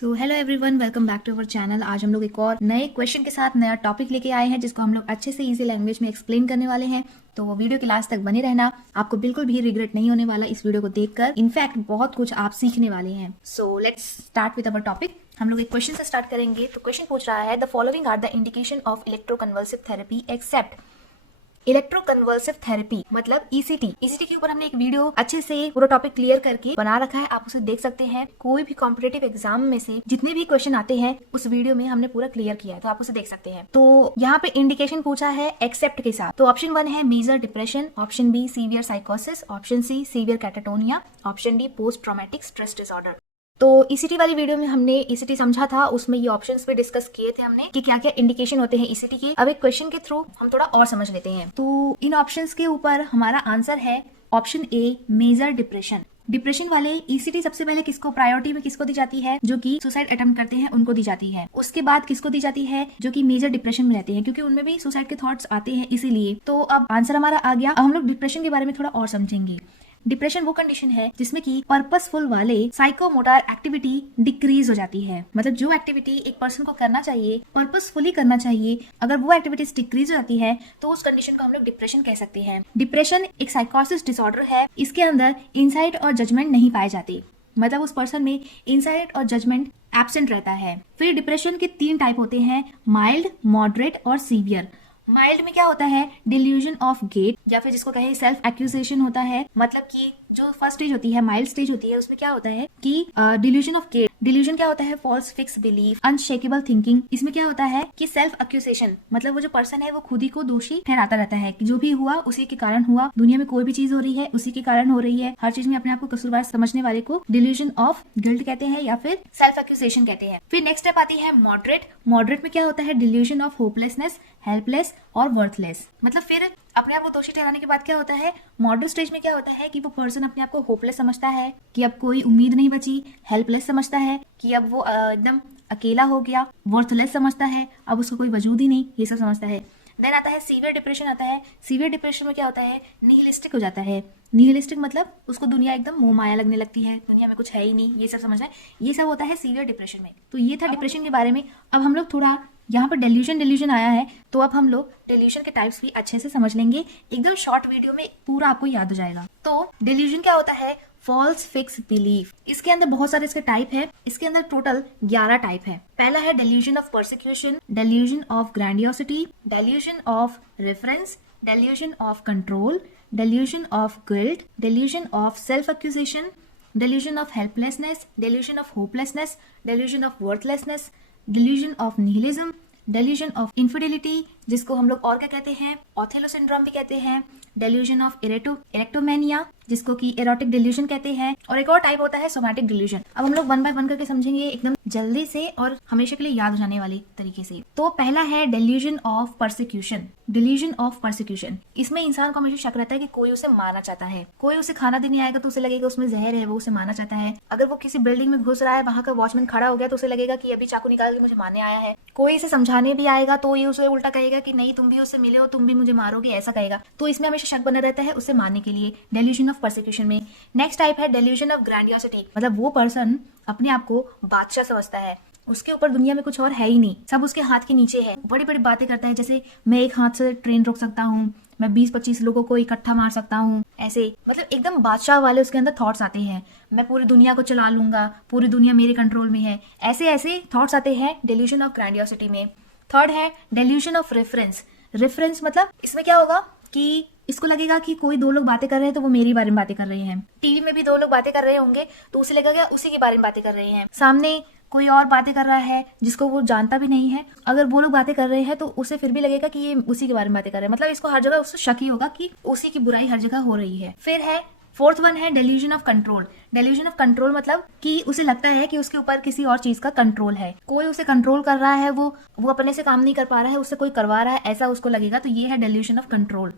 So hello everyone, welcome back to our channel. आज हम लोग एक और नए क्वेश्चन के साथ नया टॉपिक लेके आए हैं जिसको हम लोग अच्छे से इजी लैंग्वेज में एक्सप्लेन करने वाले हैं। तो वो वीडियो के लास्ट तक बने रहना, आपको बिल्कुल भी रिग्रेट नहीं होने वाला इस वीडियो को देखकर। इनफैक्ट बहुत कुछ आप सीखने वाले हैं। So let's start with our topic. हम लोग एक क्वेश्चन से स्टार्ट करेंगे। तो क्वेश्चन पूछ रहा है, the following are the indication of electroconvulsive therapy except. Electroconvulsive therapy मतलब ईसीटी। ईसीटी के ऊपर हमने एक वीडियो अच्छे से पूरा टॉपिक क्लियर करके बना रखा है, आप उसे देख सकते हैं। कोई भी कॉम्पिटेटिव एग्जाम में से जितने भी क्वेश्चन आते हैं उस वीडियो में हमने पूरा क्लियर किया है, तो आप उसे देख सकते हैं। तो यहाँ पे इंडिकेशन पूछा है एक्सेप्ट के साथ। तो ऑप्शन 1 है major depression, option B severe साइकोसिस, option C severe catatonia, option D post traumatic stress disorder. तो ईसीटी वाली वीडियो में हमने ईसीटी समझा था, उसमें ये ऑप्शंस पे डिस्कस किए थे हमने कि क्या क्या इंडिकेशन होते हैं ईसीटी के। अब एक क्वेश्चन के थ्रू हम थोड़ा और समझ लेते हैं। तो इन ऑप्शंस के ऊपर हमारा आंसर है option A major depression. Depression वाले ईसीटी सबसे पहले किसको प्रायोरिटी में किसको दी जाती है? जो कि सुसाइड अटेम्प्ट करते हैं उनको दी जाती है। उसके बाद किसको दी जाती है? जो कि मेजर डिप्रेशन में रहते हैं, क्योंकि उनमें भी सुसाइड के थॉट्स आते हैं इसीलिए। तो अब आंसर हमारा आ गया। अब हम लोग डिप्रेशन के बारे में थोड़ा और समझेंगे। डिप्रेशन वो कंडीशन है जिसमें कि पर्पसफुल वाले साइकोमोटर एक्टिविटी डिक्रीज हो जाती है। मतलब जो एक्टिविटी एक पर्सन को करना चाहिए, पर्पसफुली करना चाहिए, अगर वो एक्टिविटीज डिक्रीज हो जाती है तो उस कंडीशन को हम लोग डिप्रेशन कह सकते हैं। डिप्रेशन एक साइकोसिस डिसऑर्डर है। इसके अंदर इंसाइट और जजमेंट नहीं पाए जाते, मतलब उस पर्सन में इंसाइट और जजमेंट एब्सेंट रहता है। फिर डिप्रेशन के 3 टाइप होते हैं, माइल्ड, मॉडरेट और सीवियर। माइल्ड में क्या होता है? डिल्यूजन ऑफ गेट, या फिर जिसको कहे सेल्फ एक्यूजेशन होता है। मतलब कि जो फर्स्ट स्टेज होती है, माइल्ड स्टेज होती है, उसमें क्या होता है कि डिल्यूजन ऑफ गेट। डिल्यूजन क्या होता है? False fix belief, unshakeable thinking. इसमें क्या होता है कि सेल्फ एक्यूजेशन, मतलब वो जो पर्सन है वो खुद ही को दोषी ठहराता रहता है कि जो भी हुआ उसी के कारण हुआ, दुनिया में कोई भी चीज हो रही है उसी के कारण हो रही है। हर चीज में अपने आप को कसूरवार समझने वाले को डिल्यूजन ऑफ गिल्ट कहते हैं या फिर सेल्फ एक्यूजेशन कहते हैं। फिर नेक्स्ट स्टेप आती है मॉडरेट। मॉडरेट में क्या होता है? डिल्यूजन ऑफ होपलेसनेस, हेल्पलेस और वर्थलेस। मतलब फिर अपने आप को दोषी ठहराने के बाद क्या होता है? मॉडरेट स्टेज में क्या होता है कि वो पर्सन अपने आप को होपलेस समझता है कि अब कोई उम्मीद नहीं बची, हेल्पलेस समझता है कि अब वो एकदम अकेला हो गया, वर्थलेस समझता है अब उसका कोई वजूद ही नहीं, ये सब समझता है। देन आता है सीवियर डिप्रेशन आता है। सीवियर डिप्रेशन में क्या होता है? निहिलिस्टिक हो जाता है। निहिलिस्टिक मतलब उसको दुनिया एकदम मोह माया लगने लगती है, दुनिया में कुछ है ही नहीं, ये सब समझना है। ये सब होता है सीवियर डिप्रेशन में। तो ये था डिप्रेशन के बारे में। अब हम लोग थोड़ा यहाँ पर डिल्यूजन आया है, तो अब हम लोग डिल्यूजन के टाइप्स भी अच्छे से समझ लेंगे। एकदम शॉर्ट वीडियो में पूरा आपको याद हो जाएगा। तो डिल्यूजन क्या होता है? False fix belief. इसके अंदर बहुत सारे इसके टाइप है। इसके अंदर टोटल 11 टाइप है। पहला है delusion of persecution, delusion of grandiosity, delusion of reference, delusion of control, delusion of guilt, delusion of self accusation, delusion of helplessness, delusion of hopelessness, delusion of worthlessness, delusion of nihilism, delusion of infidelity, जिसको हम लोग और क्या कहते हैं? Othello syndrome भी कहते हैं, डेल्यूजन ऑफ इरेक्टोमेनिया, जिसको कि एरोटिक डिल्यूजन कहते हैं, और एक और टाइप होता है सोमैटिक डिल्यूजन। अब हम लोग 1 बाय 1 करके समझेंगे एकदम जल्दी से और हमेशा के लिए याद हो जाने वाले तरीके से। तो पहला है delusion of persecution. Delusion of persecution, इसमें इंसान को हमेशा शक रहता है कि कोई उसे मारना चाहता है। कोई उसे खाना देने आएगा तो उसे लगेगा उसमें जहर है, वो उसे मारना चाहता है। अगर वो किसी बिल्डिंग में घुस रहा है, वहां का वॉचमैन खड़ा हो गया तो उसे लगेगा कि अभी चाकू निकाल के मुझे मारने आया है। कोई इसे समझाने भी आएगा तो ये उसे उल्टा कहेगा कि नहीं, तुम भी उससे मिले हो, तुम भी मुझे मारोगे, ऐसा कहेगा। तो इसमें हमेशा शक बना रहता है उसे मारने के लिए, डेल्यूजन ऑफ परसिक्यूशन में। नेक्स्ट टाइप है डेल्यूजन ऑफ ग्रैंडियोसिटी। मतलब वो पर्सन अपने आप को बादशाह समझता है, उसके ऊपर दुनिया में कुछ और है ही नहीं, सब उसके हाथ के नीचे है। बड़ी बड़ी बातें करता है, जैसे मैं एक हाथ से ट्रेन रोक सकता हूँ, मैं 20-25 लोगों को इकट्ठा मार सकता हूँ, ऐसे। मतलब एकदम बादशाह वाले उसके अंदर थॉट्स आते हैं। मैं पूरी दुनिया को चला लूंगा, पूरी दुनिया मेरे कंट्रोल में है, ऐसे ऐसे थॉट्स आते हैं डेल्यूजन ऑफ ग्रैंडियोसिटी में। थर्ड है डेल्यूजन ऑफ रेफरेंस। रेफरेंस मतलब इसमें क्या होगा कि इसको लगेगा कि कोई 2 लोग बातें कर रहे हैं तो वो मेरी बारे में बातें कर रहे हैं। टीवी में भी 2 लोग बातें कर रहे होंगे तो उसे लगेगा उसी के बारे में बातें कर रहे हैं। सामने कोई और बातें कर रहा है जिसको वो जानता भी नहीं है, अगर वो लोग बातें कर रहे हैं तो उसे फिर भी लगेगा कि ये उसी के बारे में बातें कर रहे हैं। मतलब इसको हर जगह उससे शक ही होगा कि उसी की बुराई हर जगह हो रही है। फिर है फोर्थ वन है delusion of control. Delusion of control मतलब कि उसे लगता है कि उसके ऊपर किसी और चीज का कंट्रोल है, कोई उसे कंट्रोल कर रहा है, वो अपने से काम नहीं कर पा रहा है, उससे कोई करवा रहा है, ऐसा उसको लगेगा। तो ये है डेल्यूजन ऑफ कंट्रोल।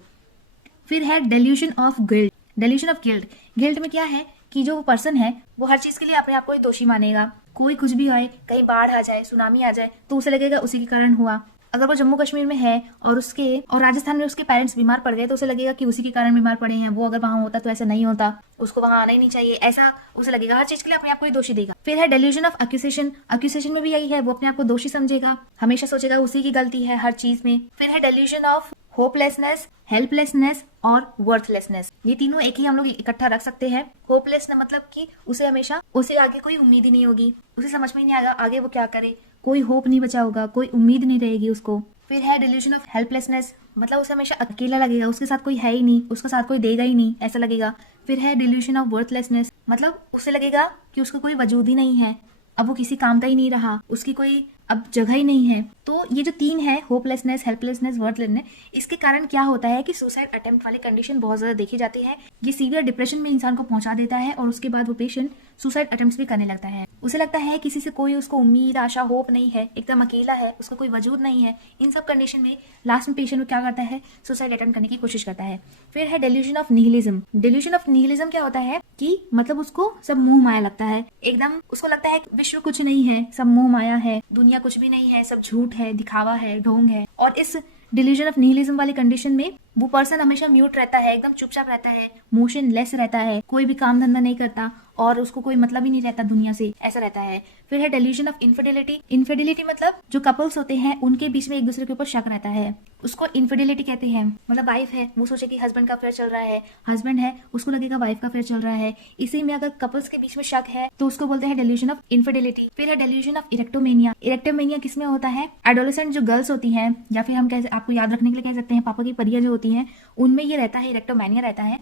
फिर है delusion of guilt. Delusion of guilt, guilt में क्या है कि जो पर्सन है वो हर चीज के लिए अपने आप को ही दोषी मानेगा। कोई कुछ भी आए, कहीं बाढ़ आ जाए, सुनामी आ जाए तो उसे लगेगा उसी के कारण हुआ। अगर वो जम्मू कश्मीर में है और राजस्थान में उसके पेरेंट्स बीमार पड़ गए तो उसे लगेगा कि उसी के कारण बीमार पड़े हैं, वो अगर वहां होता तो ऐसा नहीं होता, उसको वहां आना ही नहीं चाहिए, ऐसा उसे लगेगा। हर चीज के लिए अपने आप को ही दोषी देगा। फिर है डेल्यूजन ऑफ एक्यूजेशन। एक्यूजेशन में भी यही है, वो अपने आप को दोषी समझेगा, हमेशा सोचेगा उसी की गलती है हर चीज में। फिर है डेल्यूजन ऑफ होपलेसनेस, हेल्पलेसनेस और वर्थलेसनेस। ये तीनों एक ही हम लोग इकट्ठा रख सकते हैं। होपलेस मतलब कि उसे आगे कोई उम्मीद ही नहीं होगी, उसे समझ में ही नहीं आएगा आगे वो क्या करे, कोई होप नहीं बचा होगा, कोई उम्मीद नहीं रहेगी उसको। फिर है डिल्यूजन ऑफ हेल्पलेसनेस, मतलब उसे हमेशा अकेला लगेगा, उसके साथ कोई है ही नहीं, उसका साथ कोई देगा ही नहीं, ऐसा लगेगा। फिर है डिल्यूजन ऑफ वर्थलेसनेस, मतलब उसे लगेगा कि उसका कोई वजूद ही नहीं है, अब वो किसी काम का ही नहीं रहा, उसकी कोई अब जगह ही नहीं है। तो ये जो तीन है, होपलेसनेस, हेल्पलेसनेस, वर्थलेसनेस, इसके कारण क्या होता है कि सुसाइड अटेम्प्ट वाले कंडीशन बहुत ज्यादा देखी जाती है। ये सीवियर डिप्रेशन में इंसान को पहुंचा देता है और उसके बाद वो पेशेंट सुसाइड अटेम्प्ट्स भी करने लगता है। उसे लगता है किसी से कोई उसको उम्मीद, आशा, होप नहीं है, एकदम अकेला है, उसका कोई वजूद नहीं है। इन सब कंडीशन में लास्ट में पेशेंट क्या करता है, सुसाइड अटेम्प्ट करने की कोशिश करता है। फिर है delusion of nihilism. Delusion of nihilism क्या होता है कि मतलब उसको सब मोह माया लगता है, एकदम उसको लगता है विश्व कुछ नहीं है, सब मोह माया है, दुनिया कुछ भी नहीं है, सब झूठ है, दिखावा है, ढोंग है। और इस डिल्यूजन ऑफ निहिलिज्म वाले कंडीशन में वो पर्सन हमेशा म्यूट रहता है, एकदम चुपचाप रहता है, मोशन लेस रहता है, कोई भी काम धंधा नहीं करता और उसको कोई मतलब ही नहीं रहता दुनिया से, ऐसा रहता है। फिर है डेल्यूजन ऑफ इनफिडेलिटी। इनफिडेलिटी मतलब जो कपल्स होते हैं उनके बीच में एक दूसरे के ऊपर शक रहता है, उसको इनफिडेलिटी कहते हैं। मतलब वाइफ है, वो सोचे कि हस्बैंड का अफेयर चल रहा है, हस्बैंड है, उसको लगेगा वाइफ का अफेयर चल रहा है। इसी में अगर कपल्स के बीच में शक है तो उसको बोलते हैं डेल्यूजन ऑफ इनफिडेलिटी। फिर है डेल्यूजन ऑफ इरेक्टोमेनिया। इरेक्टोमेनिया किसमें होता है, एडोलेसेंट जो गर्ल्स होती हैं, या फिर हम आपको याद रखने के लिए कह सकते हैं पापा की परियां जो होती हैं, उनमें ये रहता है, इरेक्टोमेनिया रहता है।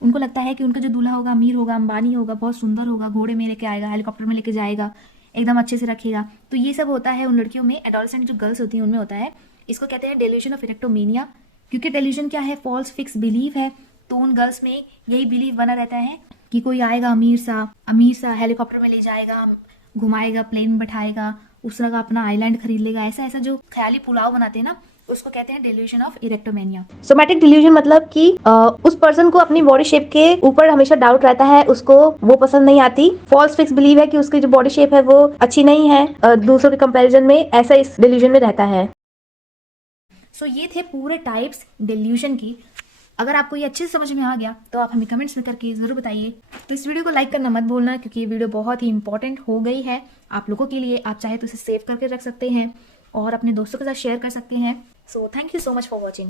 उनको लगता है कि उनका जो दूल्हा होगा अमीर होगा, अंबानी होगा, बहुत सुंदर होगा, घोड़े में लेके आएगा, हेलीकॉप्टर में लेके जाएगा, एकदम अच्छे से रखेगा। तो ये सब होता है उन लड़कियों में, एडोलेसेंट जो गर्ल्स होती हैं उनमें होता है। इसको कहते हैं डेल्यूजन ऑफ इरेक्टोमेनिया, क्योंकि डेल्यूजन क्या है, फॉल्स फिक्स बिलीव है। तो उन गर्ल्स में यही बिलीव बना रहता है कि कोई आएगा अमीर सा हेलीकॉप्टर में ले जाएगा, घुमाएगा, प्लेन में बैठाएगा, उस तरह का अपना आइलैंड खरीद लेगा, ऐसा ऐसा जो ख्याली पुलाव बनाते हैं ना, उसको कहते हैं डेल्यूजन ऑफ इरेक्टोमेनिया। सोमैटिक डिल्यूजन मतलब कि उस पर्सन को अपनी बॉडी शेप के ऊपर हमेशा डाउट रहता है, उसको वो पसंद नहीं आती। फॉल्स फिक्स बिलीव है कि उसकी जो बॉडी शेप है वो अच्छी नहीं है दूसरों के कंपैरिजन में, ऐसा इस डिल्यूजन में रहता है। सो ये थे पूरे टाइप्स डिल्यूजन की। अगर आपको ये अच्छे से समझ में आ गया तो आप हमें कमेंट्स में करके ज़रूर बताइए। तो इस वीडियो को लाइक करना मत भूलना, क्योंकि ये वीडियो बहुत ही इंपॉर्टेंट हो गई है आप लोगों के लिए। आप चाहे तो इसे सेव करके रख सकते हैं और अपने दोस्तों के साथ शेयर कर सकते हैं। So thank you so much for watching.